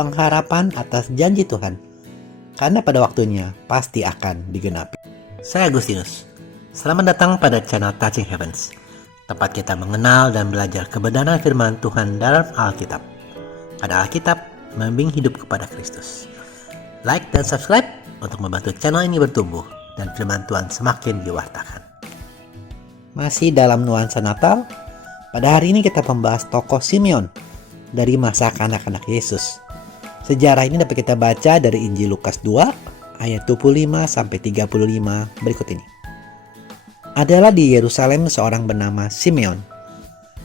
pengharapan atas janji Tuhan, karena pada waktunya pasti akan digenapi. Saya Agustinus. Selamat datang pada channel Touching Heavens, tempat kita mengenal dan belajar kebenaran firman Tuhan dalam Alkitab. Pada Alkitab, membimbing hidup kepada Kristus. Like dan subscribe untuk membantu channel ini bertumbuh dan firman Tuhan semakin diwartakan. Masih dalam nuansa Natal, pada hari ini kita membahas tokoh Simeon dari masa kanak-kanak Yesus. Sejarah ini dapat kita baca dari Injil Lukas 2 ayat 25 sampai 35 berikut ini. Adalah di Yerusalem seorang bernama Simeon.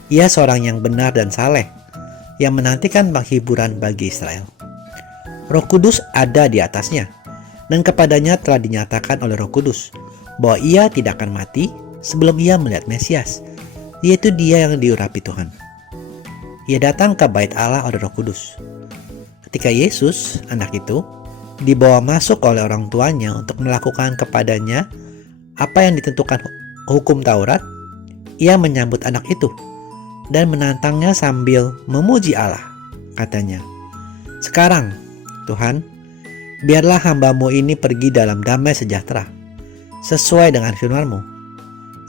Ia seorang yang benar dan saleh, yang menantikan penghiburan bagi Israel. Roh Kudus ada di atasnya, dan kepadanya telah dinyatakan oleh Roh Kudus bahwa ia tidak akan mati sebelum ia melihat Mesias, yaitu Dia yang diurapi Tuhan. Ia datang ke bait Allah oleh Roh Kudus. Ketika Yesus, anak itu, dibawa masuk oleh orang tuanya untuk melakukan kepadanya apa yang ditentukan hukum Taurat, ia menyambut anak itu dan menantangnya sambil memuji Allah. Katanya, "Sekarang, Tuhan, biarlah hamba-Mu ini pergi dalam damai sejahtera, sesuai dengan firman-Mu.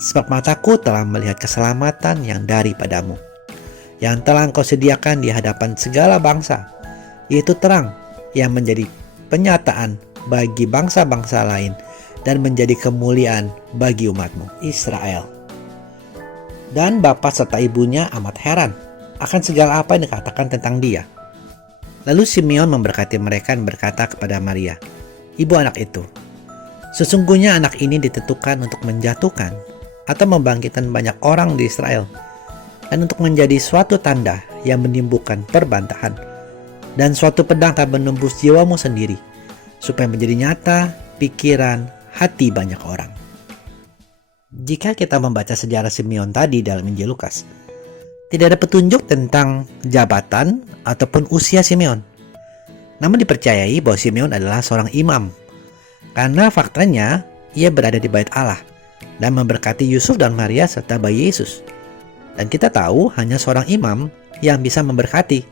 Sebab mataku telah melihat keselamatan yang daripadamu, yang telah Engkau sediakan di hadapan segala bangsa, yaitu terang yang menjadi penyataan bagi bangsa-bangsa lain dan menjadi kemuliaan bagi umat-Mu, Israel." Dan bapa serta ibunya amat heran akan segala apa yang dikatakan tentang dia. Lalu Simeon memberkati mereka dan berkata kepada Maria, ibu anak itu, "Sesungguhnya anak ini ditentukan untuk menjatuhkan atau membangkitkan banyak orang di Israel, dan untuk menjadi suatu tanda yang menimbulkan perbantahan, dan suatu pedang akan menembus jiwamu sendiri, supaya menjadi nyata pikiran hati banyak orang." Jika kita membaca sejarah Simeon tadi dalam Injil Lukas, tidak ada petunjuk tentang jabatan ataupun usia Simeon. Namun dipercayai bahwa Simeon adalah seorang imam, karena faktanya ia berada di bait Allah dan memberkati Yusuf dan Maria serta bayi Yesus. Dan kita tahu hanya seorang imam yang bisa memberkati.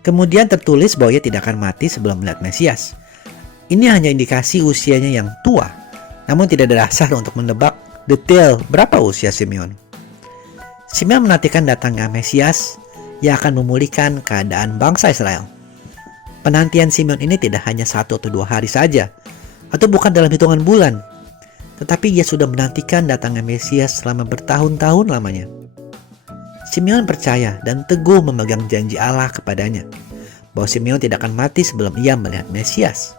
Kemudian tertulis bahwa ia tidak akan mati sebelum melihat Mesias. Ini hanya indikasi usianya yang tua, namun tidak ada dasar untuk menebak detail berapa usia Simeon. Simeon menantikan datangnya Mesias yang akan memulihkan keadaan bangsa Israel. Penantian Simeon ini tidak hanya 1 atau 2 hari saja, atau bukan dalam hitungan bulan, tetapi ia sudah menantikan datangnya Mesias selama bertahun-tahun lamanya. Simeon percaya dan teguh memegang janji Allah kepadanya, bahwa Simeon tidak akan mati sebelum ia melihat Mesias.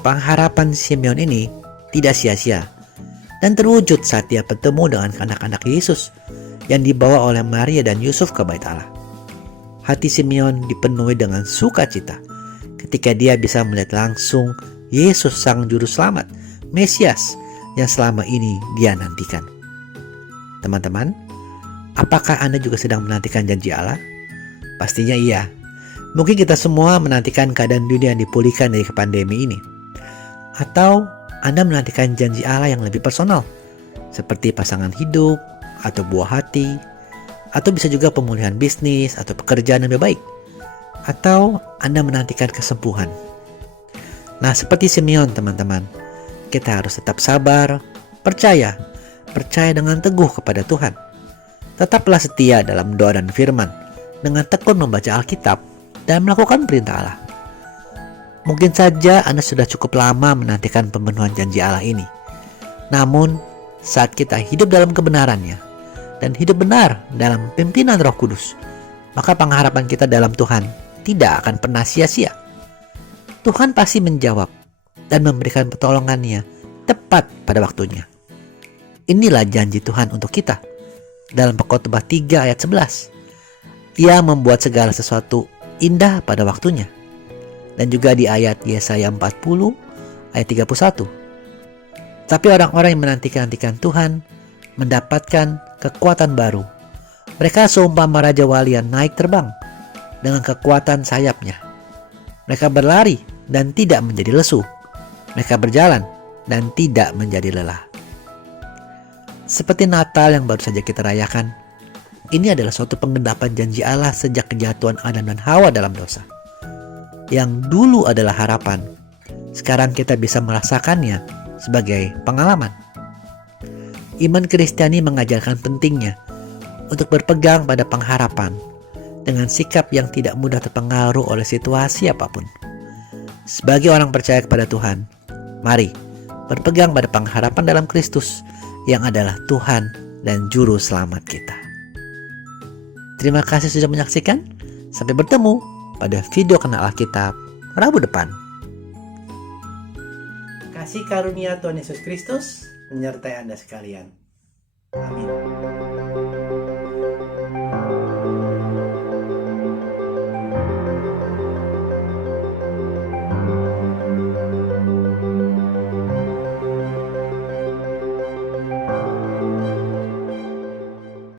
Pengharapan Simeon ini tidak sia-sia, dan terwujud saat dia bertemu dengan anak-anak Yesus yang dibawa oleh Maria dan Yusuf ke bait Allah. Hati Simeon dipenuhi dengan sukacita ketika dia bisa melihat langsung Yesus Sang Juru Selamat, Mesias, yang selama ini dia nantikan. Teman-teman, apakah Anda juga sedang menantikan janji Allah? Pastinya iya. Mungkin kita semua menantikan keadaan dunia yang dipulihkan dari pandemi ini. Atau Anda menantikan janji Allah yang lebih personal, seperti pasangan hidup, atau buah hati, atau bisa juga pemulihan bisnis atau pekerjaan yang lebih baik. Atau Anda menantikan kesembuhan. Nah, seperti Simeon, teman-teman, kita harus tetap sabar, percaya dengan teguh kepada Tuhan. Tetaplah setia dalam doa dan firman, dengan tekun membaca Alkitab dan melakukan perintah Allah. Mungkin saja Anda sudah cukup lama menantikan pemenuhan janji Allah ini. Namun, saat kita hidup dalam kebenarannya dan hidup benar dalam pimpinan Roh Kudus, maka pengharapan kita dalam Tuhan tidak akan pernah sia-sia. Tuhan pasti menjawab dan memberikan pertolongannya tepat pada waktunya. Inilah janji Tuhan untuk kita. Dalam Pengkhotbah 3 ayat 11, Ia membuat segala sesuatu indah pada waktunya. Dan juga di ayat Yesaya 40 ayat 31. Tapi orang-orang yang menantikan Tuhan mendapatkan kekuatan baru. Mereka seumpama raja walian naik terbang dengan kekuatan sayapnya. Mereka berlari dan tidak menjadi lesu. Mereka berjalan dan tidak menjadi lelah. Seperti Natal yang baru saja kita rayakan, ini adalah suatu penggenapan janji Allah sejak kejatuhan Adam dan Hawa dalam dosa. yang dulu adalah harapan, sekarang kita bisa merasakannya sebagai pengalaman. Iman Kristiani mengajarkan pentingnya untuk berpegang pada pengharapan dengan sikap yang tidak mudah terpengaruh oleh situasi apapun. Sebagai orang percaya kepada Tuhan, mari berpegang pada pengharapan dalam Kristus yang adalah Tuhan dan Juru Selamat kita. Terima kasih sudah menyaksikan. Sampai bertemu pada video Kenal Alkitab Rabu depan. Kasih karunia Tuhan Yesus Kristus menyertai Anda sekalian. Amin.